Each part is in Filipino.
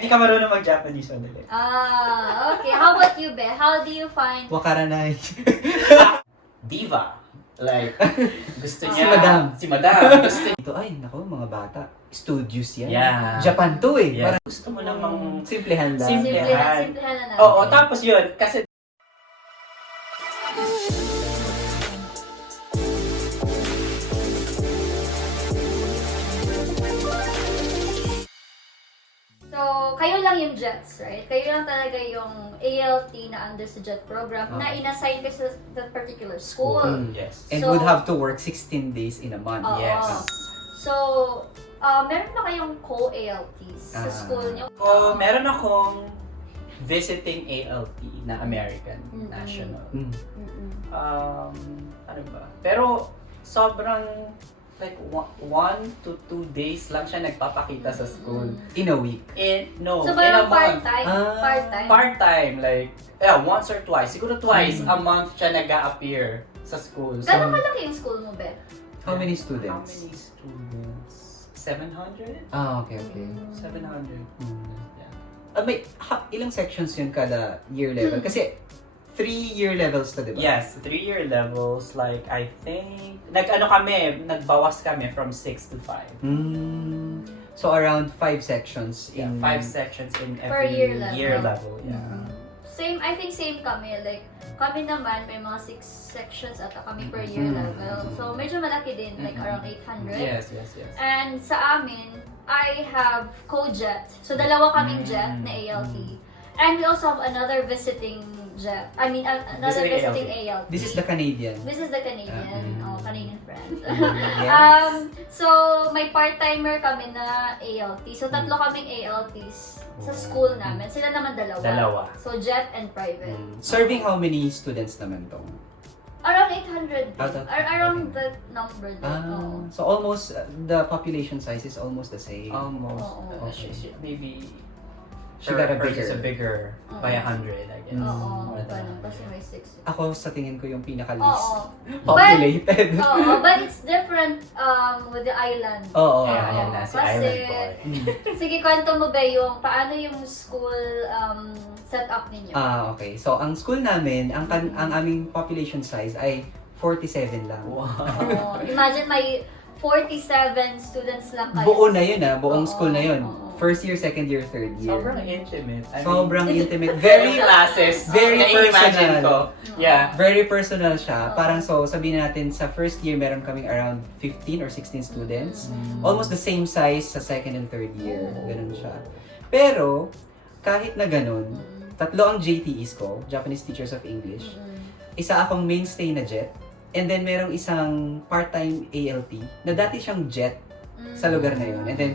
Hindi ka marunong mag-Japanese, madali. Okay. How about you, Be? How do you find... Wakaranay. Diva. Like, gusto Si niya... Madam. Si Madam. Gusto niya. Ito, ay, nako, mga bata. Studios yan. Yeah. Japan to eh. Yes. Parang Gusto mo namang... simplehan lang. Simple. Simplihan na natin. Oo, tapos yun, kasi... So, kayo lang yung JETs, right? Kayo lang talaga yung ALT na under sa JET program na inassign ka sa that particular school. Yes. And So, would have to work 16 days in a month. Oo. Yes. So, meron ba kayong co-ALTs sa school nyo? Meron akong visiting ALT na American National. Ano ba? Pero sobrang like 1 to 2 days lang siya nagpapakita sa school. In a week. No, So, in a parang month. part-time? Part-time? Part-time, like, once or twice. Siguro twice a month siya nag-a-appear sa school. So, Gano'ng kalaki yung school mo, Beth? How many how students? many students? 700? Okay. 700. Yeah. Ilang sections yun kada year level? Kasi 3-year levels to, di ba? Yes, 3-year levels, like, I think, nagbawas kami from 6 to 5. So around 5 sections in... 5 sections in Per every year level. Yeah. I think same kami. Like, kami naman, may mga 6 sections at kami per year level. So, medyo malaki din, like around 800. Yes. And sa amin, I have coJET. So, dalawa kaming JET na ALT. And we also have another visiting JET. I mean, another visiting ALT. This is the Canadian. This is the Canadian. Canadian friend. Yes. So, may part-timer kami na ALT. So, tatlo kaming ALTs sa school namin. Sila naman dalawa. So, JET and private. Serving how many students naman to? Around 800. Out of- Around that number. So almost, the population size is almost the same. Almost. Oo. Maybe She got a hers is bigger. by 100, I guess. Oo. More than Ganun. Kasi may 6. Ako sa tingin ko yung pinaka-least Oo. populated. But it's different with the island. Oo. Ayan na, si Island Boy. Sige, kwento mo ba yung paano yung school setup ninyo? Okay. So ang school namin, ang aming population size ay 47 lang. Wow. Imagine may 47 students lang kayo. Buo na yun buong Oo. school na yun. Oo. First year, second year, third year. Sobrang intimate. Sobrang intimate. Very Very classes. very Na-imagine personal. ko. Yeah. very personal siya. Parang sabihin natin sa first year meron kaming around 15 or 16 students. Almost the same size sa second and third year. Ganun siya. Pero kahit na ganun, tatlo ang JTEs ko, Japanese Teachers of English. Isa akong mainstay na JET. And then merong isang part-time ALT na dati siyang JET sa lugar na yun. And then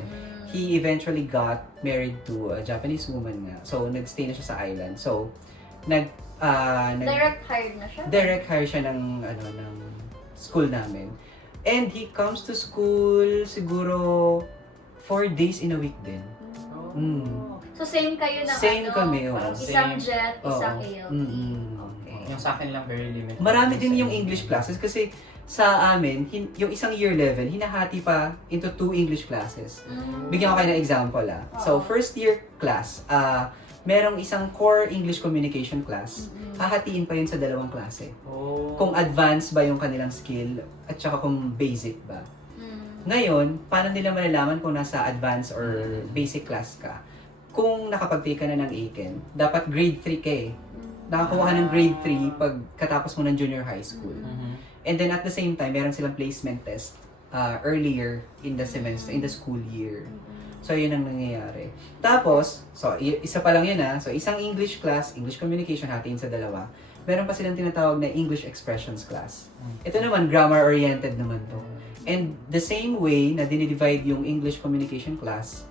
he eventually got married to a Japanese woman nga. So nagstay na siya sa island. So Direct hired na siya? direct hire siya ng school namin. And he comes to school siguro 4 days in a week din. So same kayo na Same kami, oo. Isang Same. JET, isang Oo. ALT. Okay. Yung sa akin lang very limited. Marami din yung English classes kasi sa amin, yung isang year level, hinahati pa into 2 English classes. Bigyan ko kayo ng example So, first year class, merong isang core English communication class. Hahatiin pa yun sa 2 klase. Kung advanced ba yung kanilang skill at saka kung basic ba. Ngayon, paano nila malalaman kung nasa advanced or basic class ka? Kung nakapag-take ka na ng ACAN, dapat grade 3 ka Nakakuha ka ng grade 3 pag katapos mo ng junior high school. And then at the same time, meron silang placement test earlier in the semester, in the school year. So yun ang nangyayari. Tapos, so isa pa lang yun So isang English class, English communication hatiin sa 2. Meron pa silang tinatawag na English expressions class. Ito naman, grammar-oriented naman to. And the same way na dinidivide yung English communication class,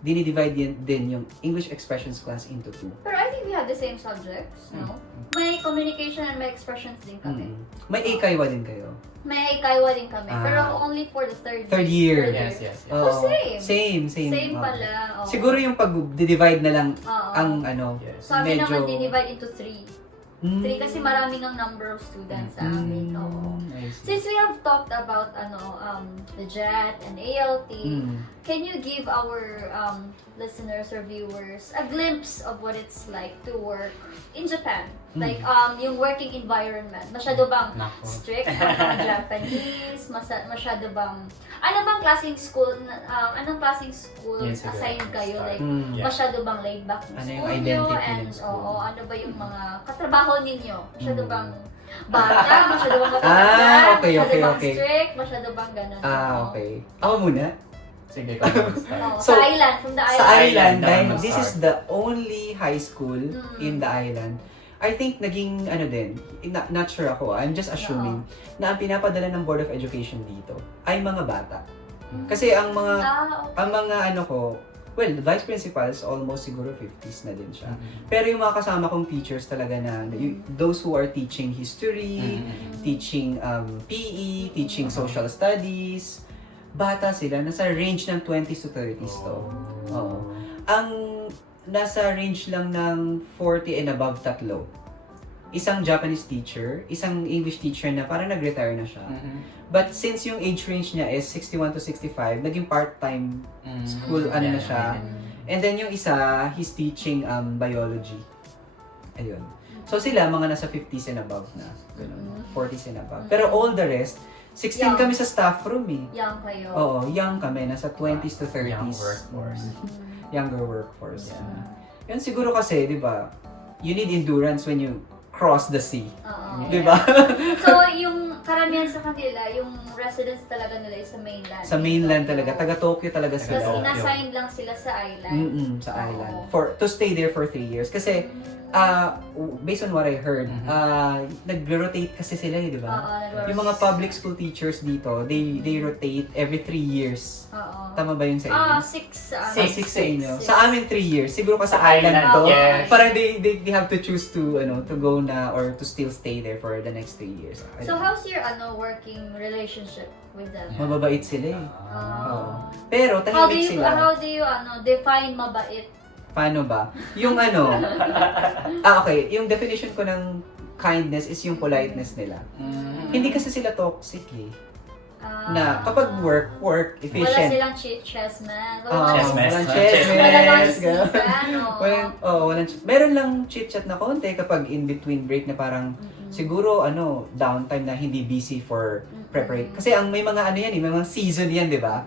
dinidivide din yung English expressions class into 2. Pero I think we have the same subjects, no? May communication and may expressions din kami. May eikaiwa din kayo. May kaiwa din kami, pero only for the third year. Yes. Oh, same. Same. Same pala. Siguro yung pag-divide na lang Oo. ang Yes. So, amin medyo... naman dinivide into 3. 3 kasi maraming ang number of students sa amin. Oo. I see. Since we have talked about the JET and ALT, can you give our listeners or viewers a glimpse of what it's like to work in Japan? Like yung working environment. Masyado bang strict ang mga Japanese? Masyado bang anong klaseng school Yes, assigned kayo? Like Yeah. masyado bang laid back yung Ano yung school nyo? identity And ng school? ano ba yung mga katrabaho ninyo? Masyado bang bata? Masyado bang matanda? okay, masyado okay, bang okay. strict? Masyado bang ganun? Okay. Ako muna. Sige, start. So, sa island, from the island. Sa island, Island, dahil down this start. is the only high school in the island. I think naging not sure ako, I'm just assuming na ang pinapadala ng Board of Education dito ay mga bata. Kasi ang mga well, the vice principals almost siguro 50s na din siya. Pero yung mga kasama kong teachers talaga na those who are teaching history, teaching PE, teaching social studies, bata sila, nasa range ng 20s to 30s to. Oo. Ang nasa range lang ng 40 and above tatlo. Isang Japanese teacher, isang English teacher na parang nag-retire na siya. But since yung age range niya is 61 to 65, naging part-time school na siya. And then yung isa, he's teaching biology. Ayun. So sila, mga nasa 50s and above na. Ganun. 40s and above. Pero all the rest, 16 kami sa staff room eh. Young kayo. Oo, young kami. Nasa 20s to 30s. Young workforce. Younger workforce. Yeah. Yan siguro kasi, di ba, you need endurance when you cross the sea. Oo. Di ba? So, yung karamihan sa kanila, yung residence talaga nila is sa mainland. Sa mainland talaga. Taga Tokyo talaga Tapos sila. in-assign lang sila sa island. Sa Oo. island. To stay there for 3 years. Kasi, based on what I heard, nag-rotate kasi sila di ba? Oo, Yung mga public school teachers dito, they rotate every 3 years. Oo. Tama ba yun sa inyo? 6 sa Six sa inyo. Sa amin 3 years. Siguro pa sa Sa island island, to. yes. Parang they have to choose to go na or to still stay there for the next 3 years. So, how's your working relationship with them? Mababait sila eh. Oo. Pero How tahimik sila. do you define mabait? Paano ba? Yung okay, yung definition ko ng kindness is yung politeness nila. Hindi kasi sila toxic eh. Na kapag work, Wala efficient. silang chess-man. Walang meron lang chit-chat na konti kapag in between break na parang siguro downtime na hindi busy for preparation. Kasi may mga may mga season yan, di ba?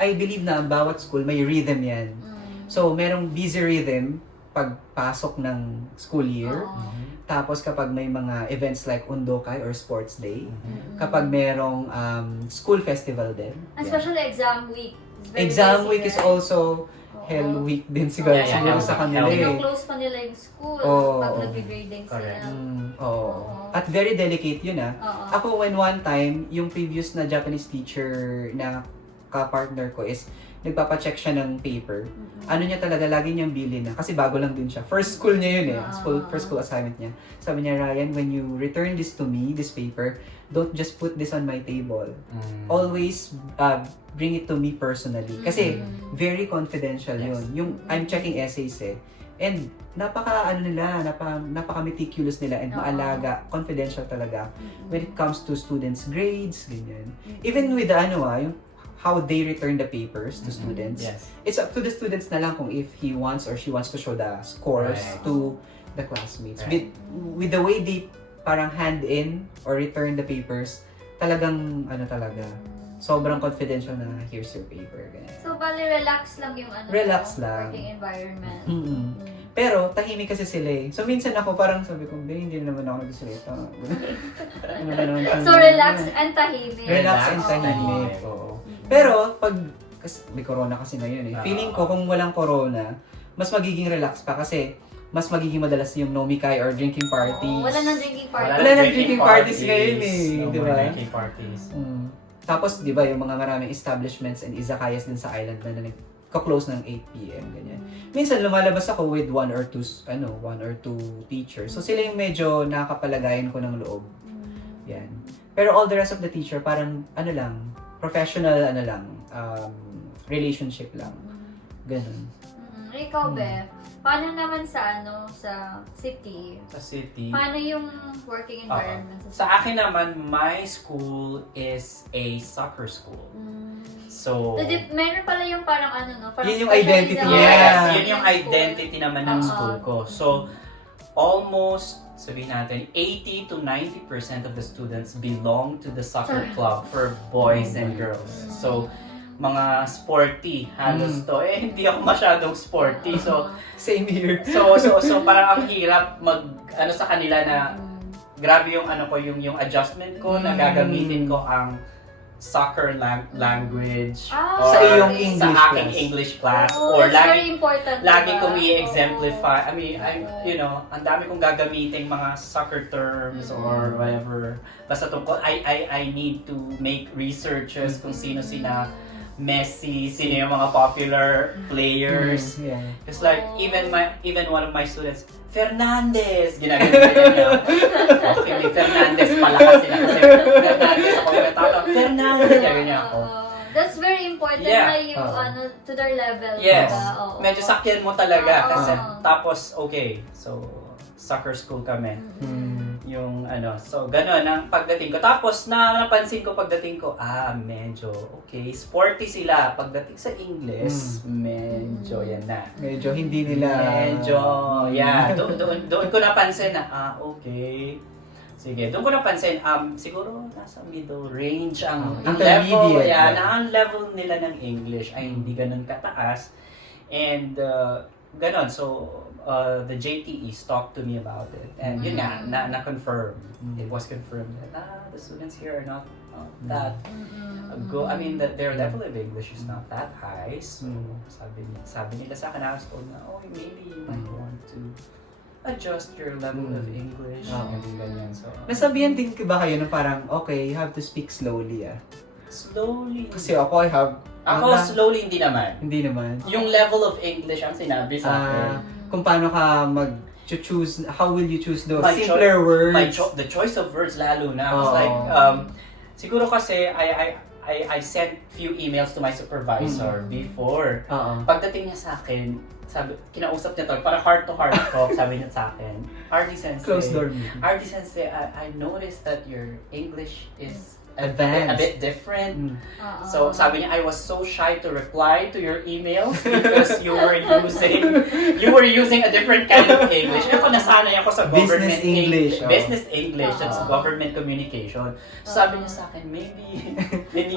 I believe na ang bawat school may rhythm yan. So, merong busy rhythm pagpasok ng school year. Tapos kapag may mga events like Undokai or Sports Day. Kapag merong school festival din. Especially exam week. It's very Exam busy, week is right? also hell week din siguro sa kanila eh. Close pa nila yung school pag nag-grading sila. At very delicate yun Ako when one time, yung previous na Japanese teacher na ka-partner ko is nagpapacheck siya ng paper. Ano niya talaga, lagi niyang bilin na. Kasi bago lang din siya. First school niya yun first school assignment niya. Sabi niya, Ryan, when you return this to me, this paper, don't just put this on my table. Always bring it to me personally. Kasi very confidential yun. Yung I'm checking essays And napaka meticulous nila and maalaga, confidential talaga when it comes to students' grades, ganyan. Even with the yung how they return the papers to students. Yes. It's up to the students na lang kung if he wants or she wants to show the scores to the classmates. With the way they parang hand in or return the papers, talagang sobrang confidential na here's your paper. Ganyan. So, bali relax lang yung Relax lang. working environment. Pero tahimik kasi sila eh. So minsan ako parang sabi ko, hindi naman ako nagsalita. So, relax and tahimik. Relax and tahimik. Oo. Pero pag may corona kasi ngayon feeling ko kung walang corona, mas magiging relax pa kasi mas magiging madalas yung nomikai or drinking parties. Wala nang drinking parties. Wala nang drinking parties ngayon No di more ba? drinking parties. Tapos di ba yung mga maraming establishments and izakayas din sa island na nagko-close ng 8 PM ganyan. Minsan lumalabas ako with one or two teachers. So sila yung medyo nakakapalagayan ko ng loob. Yan. Pero all the rest of the teacher parang professional relationship lang. Ganun. Ikaw, Beth, Paano naman sa sa city? Sa city. Paano yung working environment Sa akin naman, my school is a soccer school. So, meron pala yung parang parang Yun yung identity. yes, Yeah. yun yung identity naman ng school ko. So, almost, sabihin natin, 80 to 90% of the students belong to the soccer club for boys and girls. So, mga sporty, halos to. Hindi ako masyadong sporty. So, Same here. so parang ang hirap sa kanila na grabe yung yung adjustment ko na gagamitin ko ang soccer language Sa iyong okay. English sa aking class. English class Oh, or it's very lagi important. lagi diba? kong i-exemplify. I mean, Oo. ang dami kong gagamitin mga soccer terms or whatever. Basta tungkol, I need to make researches kung sino-sina Messi, sino yung mga popular players. Yeah. It's like, even one of my students, Fernandez! Ginagawa niya. Okay, may Fernandez pala kasi Fernandez ako yung natawag. Fernandez! Ganyan ako. That's very important Yeah. na yung to their level. Yes. Diba? Oo. Medyo sakyan mo talaga. Oo. Kasi, tapos, okay. So, soccer school kami. Yung so ganun ang pagdating ko. Tapos napansin ko pagdating ko, medyo okay, sporty sila. Pagdating sa English, medyo yan na. Medyo hindi nila... Medyo, yeah. Doon ko napansin na, okay. Sige, doon ko napansin, siguro nasa middle range ang level. Intermediate. Yeah, na ang level nila ng English ay hindi ganun kataas. And ganon, so the JTEs talked to me about it. And yun nga, na-confirm. It was confirmed that the students here are not that good. I mean, their level of English is not that high. So, sabi nila sa akin, I was told na, maybe you might want to adjust your level of English. Ganyan. So, Nasabihan din ba kayo na parang, okay, you have to speak slowly slowly. Kasi ako, Slowly hindi naman. Hindi naman. Yung level of English ang sinabi sa akin. Kung paano ka mag-choose, how will you choose those My simpler words? The choice of words lalo na. It's Oo. like, siguro kasi I sent few emails to my supervisor before. Pagdating niya sa akin, kinausap niya to, para heart to heart talk, sabi niya sa akin, RD Sensei, Close door meeting. RD Sensei, I noticed that your English is a Advanced. bit different. So sabi niya, I was so shy to reply to your emails because you were using a different kind of English. Ako nasanay ako sa government Business English. Business English, that's government communication. So sabi niya sa akin, maybe when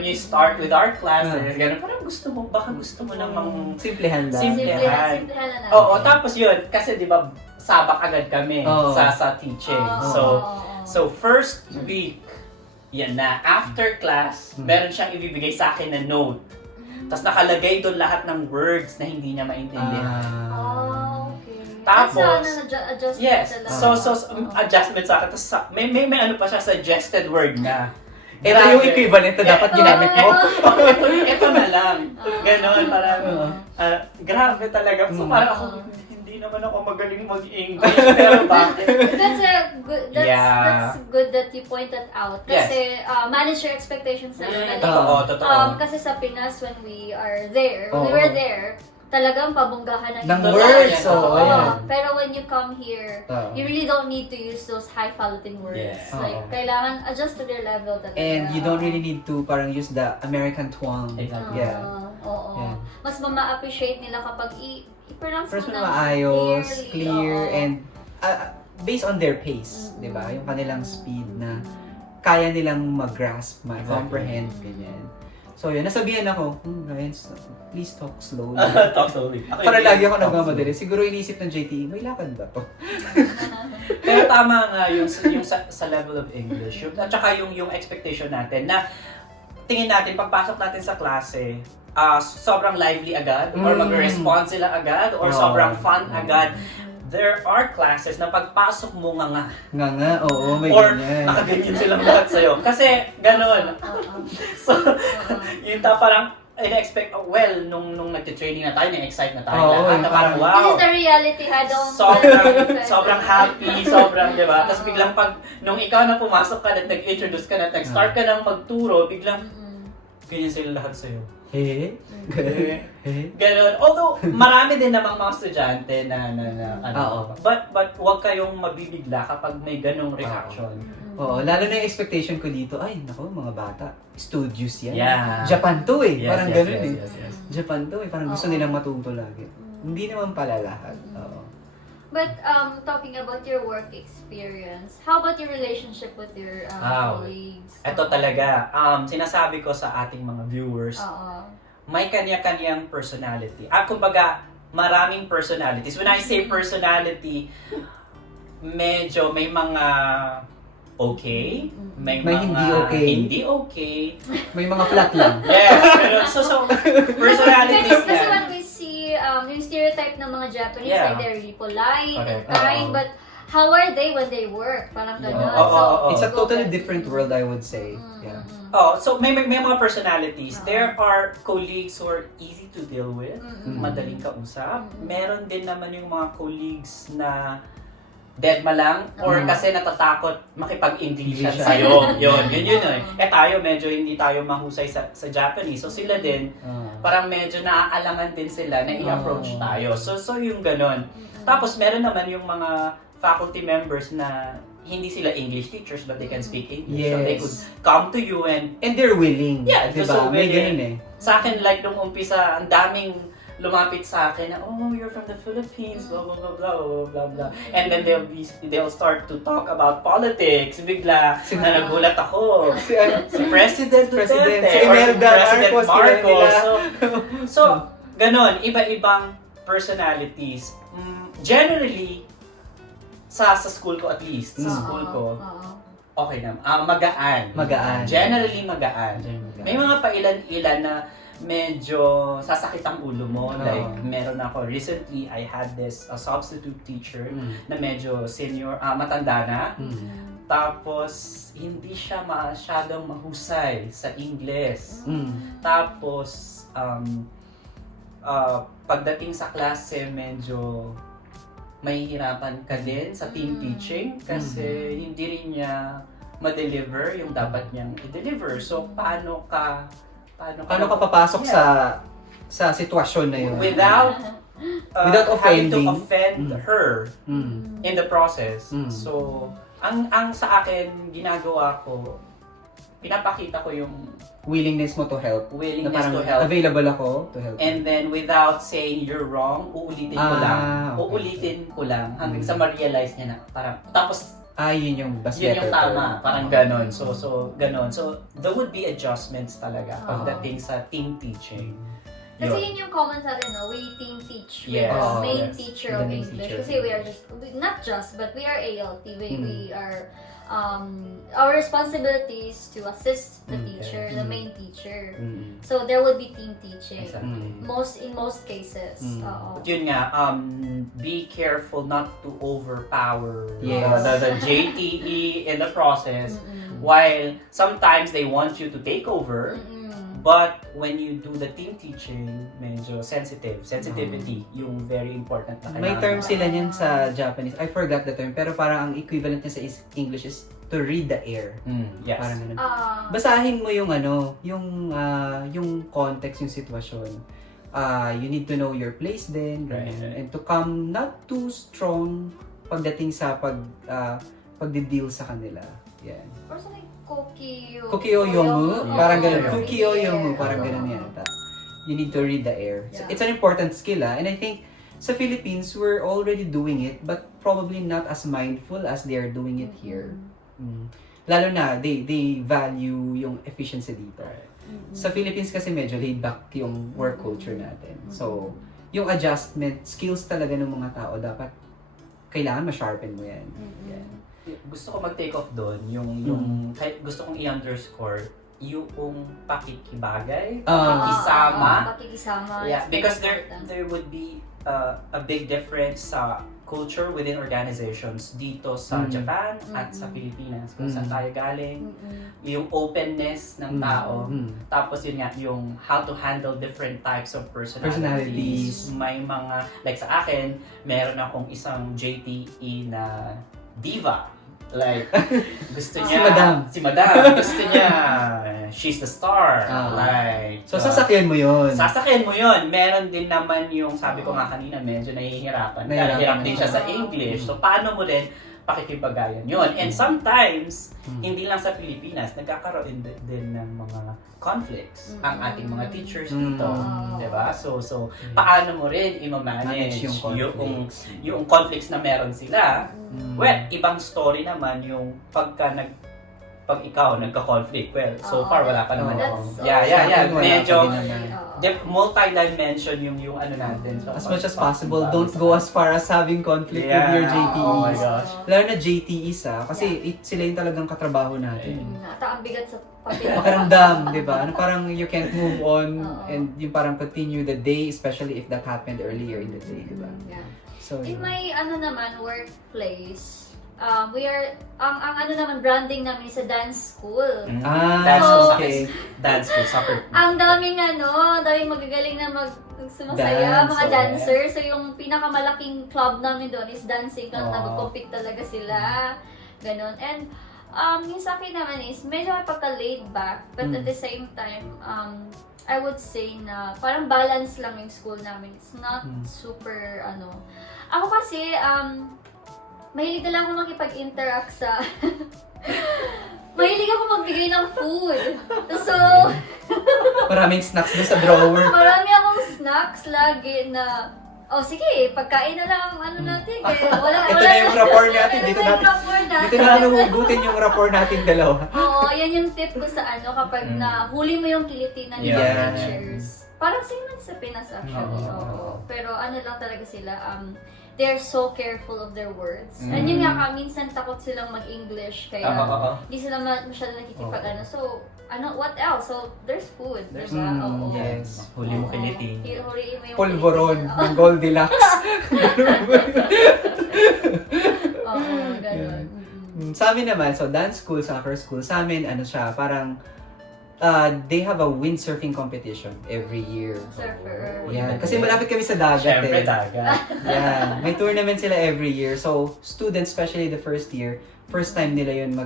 you start with our classes, ganun, parang baka gusto mo namang Simplehan lang. Simplihan. Simplihan na natin. Oo, tapos yun, kasi di ba sabak agad kami sa teaching. So first week, yan na. After class, meron siyang ibibigay sa akin na note. Tapos nakalagay doon lahat ng words na hindi niya maintindihan. Okay. Tapos, adjustment yes. talaga. So adjustment sa akin. Tapos may ano pa siya, suggested word na. Ito yung equivalent na dapat ginamit mo. Ito na lang. Ganon, parang, grabe talaga. So parang ako, hindi naman ako magaling mag-English, pero bakit? That's good that you pointed out. Kasi manage your expectations naman. Totoo. Kasi sa Pinas, when we were there, talagang pabonggahan ng words. Pero when you come here, you really don't need to use those highfalutin words. Yes. Like, kailangan adjust to their level talaga. And you don't really need to parang use the American twang. Exactly. Oo. Mas ma-appreciate nila kapag i-pronounce First mo na maayos, clear, and based on their pace, di ba? Yung kanilang speed na kaya nilang mag-grasp, ma-comprehend, ganyan. So yun, nasabihan ako, guys, please talk slowly. Talk slowly. Para lagi ako nagmamadali. Siguro inisip ng JTE, may lakad ba to? Pero tama nga yung sa level of English. At saka yung expectation natin na tingin natin, pagpasok natin sa klase, sobrang lively agad, or mag-respond sila agad, or sobrang fun agad. There are classes na pagpasok mo nga. Oo, may Or ganyan. nakaganyan silang lahat sa'yo. Kasi gano'n. So, yun parang in-expect, nung nag-training na tayo, na-excite na tayo lahat. Na parang, wow. This is the reality, Sobrang happy, di ba? Tapos biglang nung ikaw na pumasok ka at nag-introduce ka na, nag-start ka ng magturo, biglang, ganyan sila lahat sa'yo. Ganon. Although, marami din namang mga estudyante na ano. But wag kayong mabibigla kapag may ganong reaction. Oo, lalo na yung expectation ko dito, ay, nako, mga bata, studios yan. Yeah. Japan to eh, Yes, parang yes, ganun yes, eh. yes, yes. Japan to eh, parang gusto nilang matuto lagi. Hindi naman pala lahat. Oo. But talking about your work experience, how about your relationship with your colleagues? Ito talaga, sinasabi ko sa ating mga viewers, may kanya-kanyang personality. Kumbaga, maraming personalities. When I say personality, medyo may mga okay, may mga hindi okay. May mga flat lang. Yes, so personalities Kasi yan. when we see yung stereotype ng mga Japanese, like they're really polite and kind, but how are they when they work? Parang gano'n. It's a totally different world, I would say. Yeah. So may mga personalities. There are colleagues who are easy to deal with, madaling kausap. Meron din naman yung mga colleagues na deadma lang or kasi natatakot makipag-Englishan sa'yo. Yun eh. Tayo medyo hindi tayo mahusay sa Japanese. So sila din, parang medyo naaalangan din sila na i-approach tayo. So yung ganon. Tapos meron naman yung mga faculty members na hindi sila English teachers but they can speak English. So they could come to you and they're willing. Yeah, diba? so May ganun eh. Sa akin, like, nung umpisa, ang daming lumapit sa akin na, oh, you're from the Philippines, blah, blah, blah, blah, blah, blah. And then they'll start to talk about politics. Bigla, na nagulat ako. Si President Duterte, si or si Imelda President Marcos. So, ganon, iba-ibang personalities. Generally, sa school ko at least, sa school ko, okay naman. Magaan. Generally, magaan. May mga pailan-ilan na medyo sasakit ang ulo mo. Like, meron ako, recently, I had this substitute teacher na medyo senior, matanda na. Tapos, hindi siya masyadong mahusay sa English. Tapos, pagdating sa klase, medyo mahihirapan ka din sa team teaching kasi hindi rin niya ma-deliver yung dapat niyang i-deliver. So, paano ka papasok sa sitwasyon na yun? Without having to offending. offend her in the process. So, ang sa akin, ginagawa ko, pinapakita ko yung willingness mo to help. Willingness to help. Available ako to help. And then, without saying you're wrong, uulitin ko lang. Okay. Uulitin ko lang hanggang sa ma-realize niya na parang, tapos, yun yung best yun yung tama. Parang ganon. So, ganon. So, there would be adjustments talaga pagdating sa team team. Kasi yun yung common sa atin, no? We team teach with Yes. the main Yes. teacher of English. Kasi we are but we are ALT. We are, our responsibility is to assist the teacher, the main teacher. So there would be team teaching. Exactly. In most cases. But yun nga, be careful not to overpower Yes. the JTE in the process. While sometimes they want you to take over, but when you do the team teaching, medyo sensitivity, yung very important na May kailangan. term sila niyan sa Japanese. I forgot the term, pero parang ang equivalent niya sa English is to read the air. Yes. Parang ganun. Basahin mo yung yung context, yung sitwasyon. You need to know your place din, Right. and to come not too strong pagdating sa pagdi-deal sa kanila. Yan. Or sa like Kokiyoyomu, parang ganun. Reading Kokiyoyomu, air. parang ganun yata. You need to read the air. So, it's an important skill, and I think sa Philippines, we're already doing it, but probably not as mindful as they are doing it here. Lalo na, they value yung efficiency dito. Sa Philippines kasi medyo laid back yung work culture natin. So, yung adjustment, skills talaga ng mga tao, dapat kailangan ma-sharpen mo yan. Gusto ko mag-take off doon, yung kahit gusto kong i-underscore, yung pakikibagay, pakikisama. Yeah, because there would be a big difference sa culture within organizations dito sa Japan at sa Pilipinas kung saan tayo galing, yung openness ng tao, tapos yun nga, yung how to handle different types of personalities. May mga, like sa akin, meron akong isang JTE na diva. Like, gusto niya, si Madam, gusto niya she's the star. Like, So, sasakyan mo yun. Sasakyan mo yun. Meron din naman yung, sabi ko nga kanina, medyo nahihirapan. Hirap din siya sa English. So, paano mo din pakikibagayan yun? And sometimes, hindi lang sa Pilipinas, nagkakaroon din ng mga conflicts ang ating mga teachers dito. Diba? So, paano mo rin i-manage yung conflicts na meron sila? Well, ibang story naman yung pag ikaw nagka-conflict. Well, so far wala pa naman akong. Yeah. Medyo multi-dimension yung ano natin. So, as much as possible, don't go as far as having conflict with your JTEs. Oh my gosh. Lalo na JTEs kasi sila yung talagang katrabaho natin. Ang bigat sa papel. Pakiramdam, di ba? Ano, parang you can't move on and yung parang continue the day, especially if that happened earlier in the day, di ba? Yeah. So, in my workplace, we are ang branding namin sa dance school. Dance school, soccer. Ang daming magagaling na sumasaya, mga dancers. So yung pinakamalaking club namin doon is dancing club, nag-compete talaga sila. Ganon. And yung sa akin naman is medyo pagka-laid back, but at the same time, I would say na parang balance lang yung school namin. It's not super Ako kasi mahilig na lang ako makipag-interact sa mahilig ako magbigay ng food. So, maraming snacks doon sa drawer. Marami akong snacks lagi na, sige, pagkain na lang, natin. Ito na yung rapport natin. Dito na nahugutin yung rapport natin dalawa. Oo, yan yung tip ko sa kapag huli mo yung kiliti ng teachers. Parang same man sa Pinas actually. Pero lang talaga sila, they're so careful of their words. And yun nga minsan takot silang mag-English, kaya hindi sila masyado nakikipag So, what else? So, there's food, diba? Yes. Huli mo kiliti. Huli mo yung Polvoron, ng Goldilocks. Ganun. Sa amin naman, so dance school, soccer school, sa amin, parang they have a windsurfing competition every year. Surfer. Yan. Kasi malapit kami sa dagat. Siyempre, dagat. Yan. May tournament sila every year. So, students, especially the first year, first time nila yun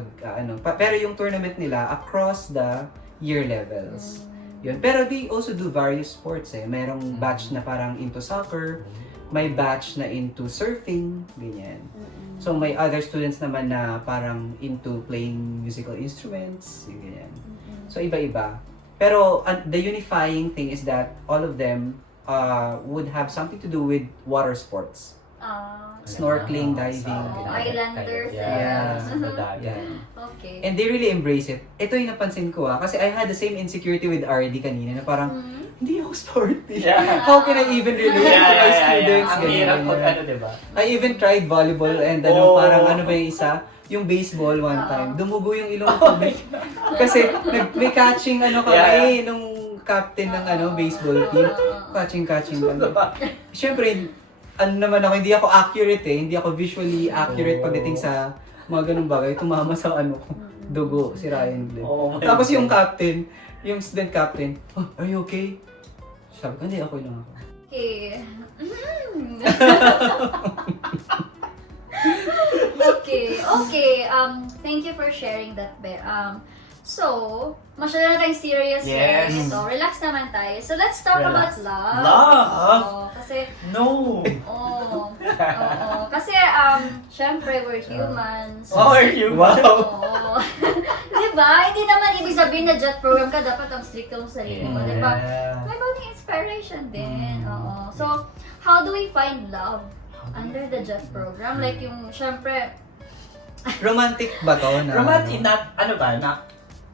pero yung tournament nila across the year levels. Yun. Pero they also do various sports Merong batch na parang into soccer, may batch na into surfing, ganyan. So, may other students naman na parang into playing musical instruments, ganyan. So, iba-iba. Pero, the unifying thing is that all of them would have something to do with water sports. Snorkeling, diving. Islanders. Yeah. Okay. And they really embrace it. Ito yung napansin ko kasi I had the same insecurity with RD kanina na parang, hindi ako sporty. How can I even relate to my students? Ang hirap diba? I even tried volleyball and parang ba yung isa? Yung baseball one time, dumugo yung ilong ko. Kasi may catching kami nung captain ng baseball team. Catching lang. Siyempre, naman ako, hindi ako accurate hindi ako visually accurate pagdating sa mga ganung bagay. Tumama sa dugo, si Ryan Glenn. Tapos yung captain, yung student captain, are you okay? Sabi ko, hindi, ako lang ako. Okay. Okay. Thank you for sharing that, Be. So, masyado na tayong serious ito. Relax naman tayo. So, let's talk about love. Love? Kasi, no! Kasi, syempre, we're humans. We're humans. Diba? Hindi naman ibig sabihin na jet program ka, dapat ang strict mo sa sarili mo. Diba? May mga inspiration din. So, how do we find love under the jet program? Like yung, syempre, romantic ba to? Romantic, romantic ba?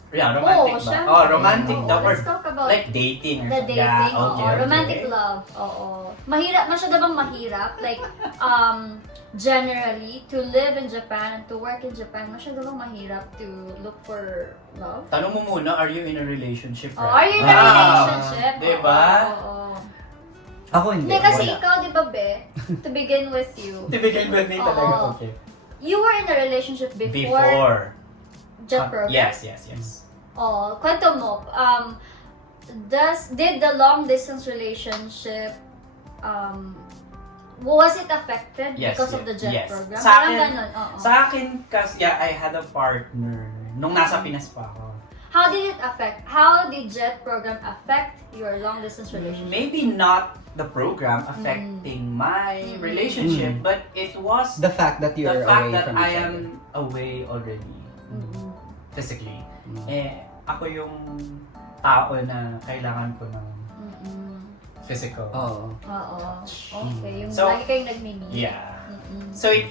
Romantic na word. Let's talk about like dating. The dating, romantic love. Mahirap, masyado bang mahirap? Like, generally, to live in Japan and to work in Japan, masyado bang mahirap to look for love? Tanong mo muna, are you in a relationship? Are you in a relationship? Diba? Ako hindi. Hindi, kasi ikaw, di ba, Be? To begin with you. To begin with me talaga, okay. You were in a relationship before jet program? Yes. Kwento mo, did the long distance relationship, was it affected because of the jet program? Sa akin, kasi I had a partner nung nasa Pinas pa ako. How did JET program affect your long distance relationship? Maybe not the program affecting my relationship, but it was The fact that you're the fact away that from I each other. am away already physically. Ako yung tao na kailangan ko ng physical. Oo. Okay. Yung So, lagi kayong nagmi-meet. Yeah. So it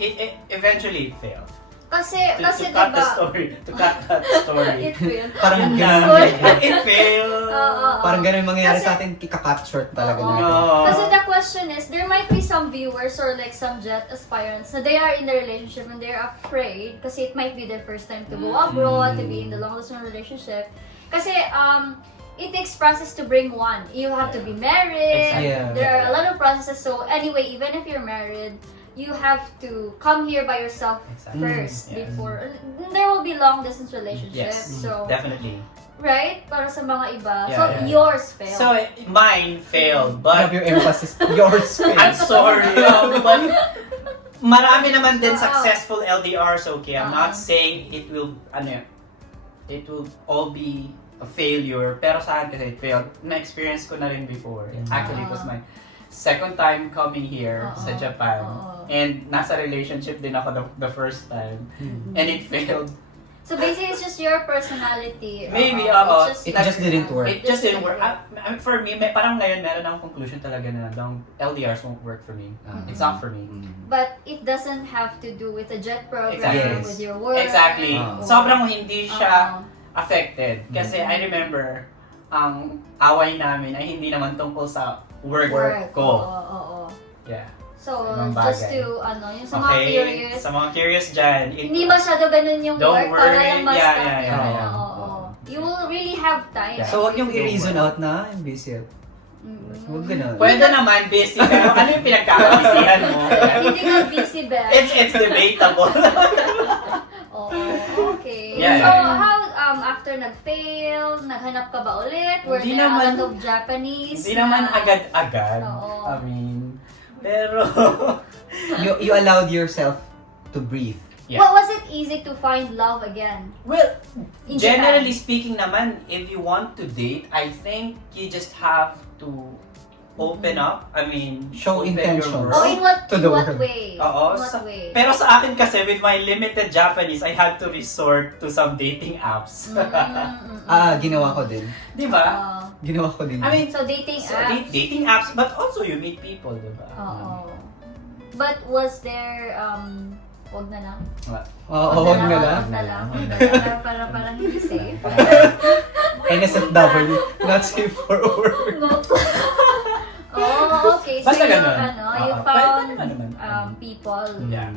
eventually it failed. Kasi To cut diba, the story. To cut that story. it will. Parang Yun ganun. lang. It failed. Parang ganun mangyayari Kasi- sa atin, kika-cut short talaga Oo. natin. Kasi the question is, there might be some viewers or like some JET aspirants na they are in the relationship and they're afraid kasi it might be their first time to go abroad, to be in the long distance relationship. Kasi it takes process to bring one. You have to be married. Exactly. Yeah. There are a lot of processes. So anyway, even if you're married, you have to come here by yourself Exactly. first Yes. before there will be long distance relationships. Yes. So Definitely. right, para sa mga iba. Yeah, So yeah. yours failed. So mine failed, Have but your emphasis, yours I'm face. sorry. But marami naman din Oo. successful LDRs, okay? I'm Oo. not saying it will all be a failure, pero sa akin kasi it failed. Na-experience ko na rin before. Actually, it was my second time coming here sa Japan. And nasa relationship din ako the first time. And it failed. So basically, it's just your personality. Maybe, It just didn't work. It just didn't work. For me, parang ngayon meron akong conclusion talaga na LDRs won't work for me. It's not for me. But it doesn't have to do with the JET program, Exactly. with your work. Exactly. Oo. Sobrang hindi siya affected. Kasi I remember, ang away namin ay hindi naman tungkol sa work ko. Oo. Yeah. So, Ibang just bagay. to, yung sa mga curious, Sa mga curious dyan, hindi masyado ganun yung Don't work, para worry. lang mas Yeah. Oo. You will really have time. Yeah. So, wag yung i-reason out na, I'm busy. Wag ganun. Pwede naman busy, pero ano yung pinagkakabisihan mo? Hindi ka busy, Beth. It's debatable. Oo, okay. Yeah, So, yeah. how, after nag-fail, naghanap ka ba ulit? Were Hindi there a naman- lot of Japanese? Hindi naman agad-agad. Oo. I mean, pero... You allowed yourself to breathe. Yeah. Well, was it easy to find love again? Well, In generally Japan? speaking naman, if you want to date, I think you just have to open up. I mean, Show open intentions. your Oh, world. in what, To in the what world. way? Oo. In what way? Pero sa akin kasi, with my limited Japanese, I had to resort to some dating apps. Ginawa ko din. Di ba? Ginawa ko din. I mean, So, dating so, apps? dating apps, but also you meet people, di ba? Oo. But was there, wag na lang. Huwag na lang. Wag na lang. Parang hindi safe. NSFW, not safe for work. Oh, okay. So, Basta you, ganun. you Oo. found Pwede naman. people Yeah.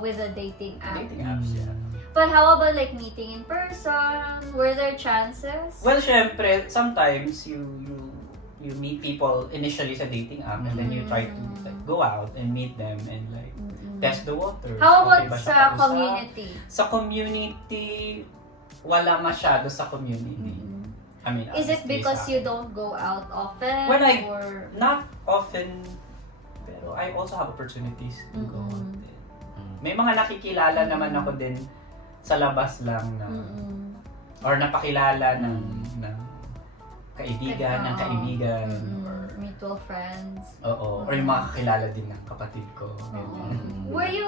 with a dating app. Dating apps, yeah. But how about like meeting in person? Were there chances? Well, syempre, sometimes you meet people initially sa dating app and then you try to like, go out and meet them and like test the waters. How about Okay ba siya sa kausap? community? Sa community, wala masyado sa community. I mean, Is it honestly, because sa you akin. don't go out often? When I- or Not often, pero I also have opportunities to go out din. May mga nakikilala naman ako din sa labas lang na or napakilala ng kaibigan, ng kaibigan or mutual friends. oo, or yung mga kakilala din ng kapatid ko. ganyan. Were you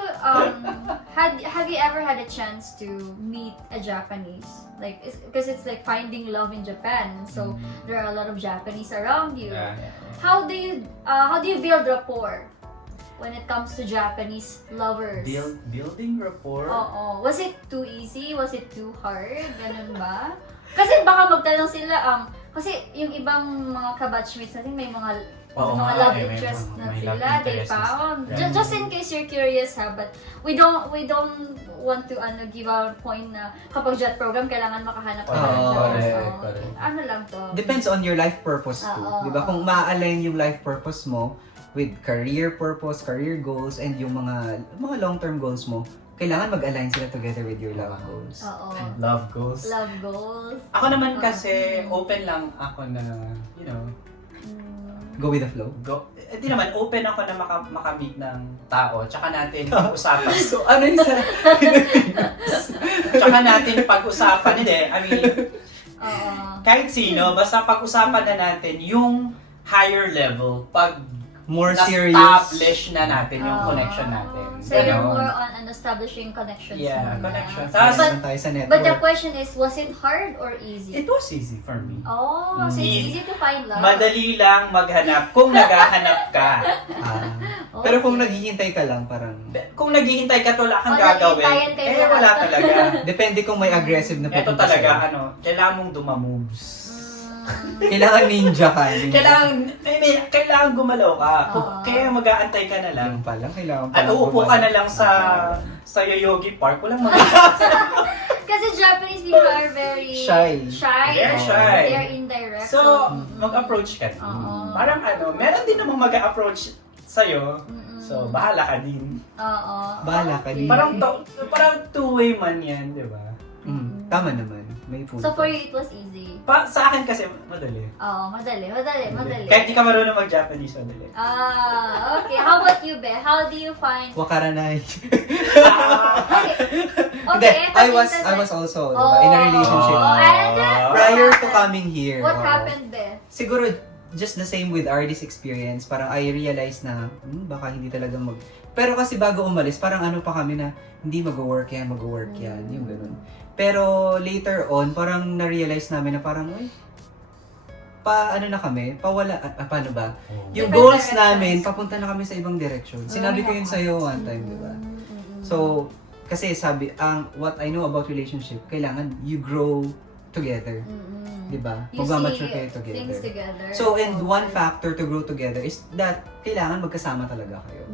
have you ever had a chance to meet a Japanese? Like, because it's like finding love in Japan. So there are a lot of Japanese around you. Yeah. How do you build rapport when it comes to Japanese lovers? Building rapport. Oo. Was it too easy? Was it too hard? Ganun ba? Kasi baka magtanong sila, kasi yung ibang mga kabatchmates natin may mga love may interest na may sila, love they interests. found. Yeah. Just in case you're curious but we don't want to give our point na kapag JET program kailangan makahanap ka ng job. correct. Ano lang to? Depends on your life purpose too. Oo. Di ba? Kung ma-align yung life purpose mo with career purpose, career goals, and yung mga long-term goals mo, kailangan mag-align sila together with your love goals. Oo. Love goals. Love goals. Ako naman kasi open lang ako na, Go with the flow. hindi naman, open ako na makamit ng tao, tsaka natin pag-usapan. So, ano yung sa... Tsaka natin pag-usapan, hindi, I mean, Kahit sino, basta pag-usapan na natin yung higher level pag More serious. na-establish na natin yung connection natin. So you're more on establishing connections. Yeah, connections. Tayo sa network. But the question is, was it hard or easy? It was easy for me. Oh, so it's easy to find love. Madali lang maghanap kung naghahanap ka. Pero kung naghihintay ka lang, parang... Kung naghihintay ka, wala kang gagawin. naghihintayan kayo lahat. Wala talaga. Depende kung may aggressive na Ito pupunta talaga, sa'yo. kailangan mong dumamoves. Kailangan ninja ka. Kailangan gumalaw ka. Kaya mag-aantay ka na lang. Yung pala, kailangan At uupo ka na lang sa Yoyogi Park. Walang mag-aantay. Kasi Japanese people are very Shy. Very shy. They're indirect. So, mag-approach ka din. Parang meron din namang mag-approach sa'yo. So, bahala ka din. Bahala ka din. Parang two-way man yan, di ba? Tama naman. May punto. So for you, it was easy? Sa akin kasi, madali. Madali. Kahit di ka marunong mag-Japanese, madali. Okay. How about you, Be? How do you find... Wakaranai. Okay, I was also in a relationship. Prior to coming here. What happened, Be? Siguro, just the same with RD's experience. Parang I realized na, baka hindi talaga Pero kasi bago umalis, parang pa kami na, hindi mag-work yan, yung ganun. Pero later on, parang na-realize namin na parang, na kami, paano ba? Yung Different goals directions. namin, papunta na kami sa ibang direction. Sinabi ko yun sa'yo one time, di ba? So, kasi what I know about relationship, kailangan you grow together. Di ba? Magmamature kayo together. Things together. So, and one factor to grow together is that kailangan magkasama talaga kayo.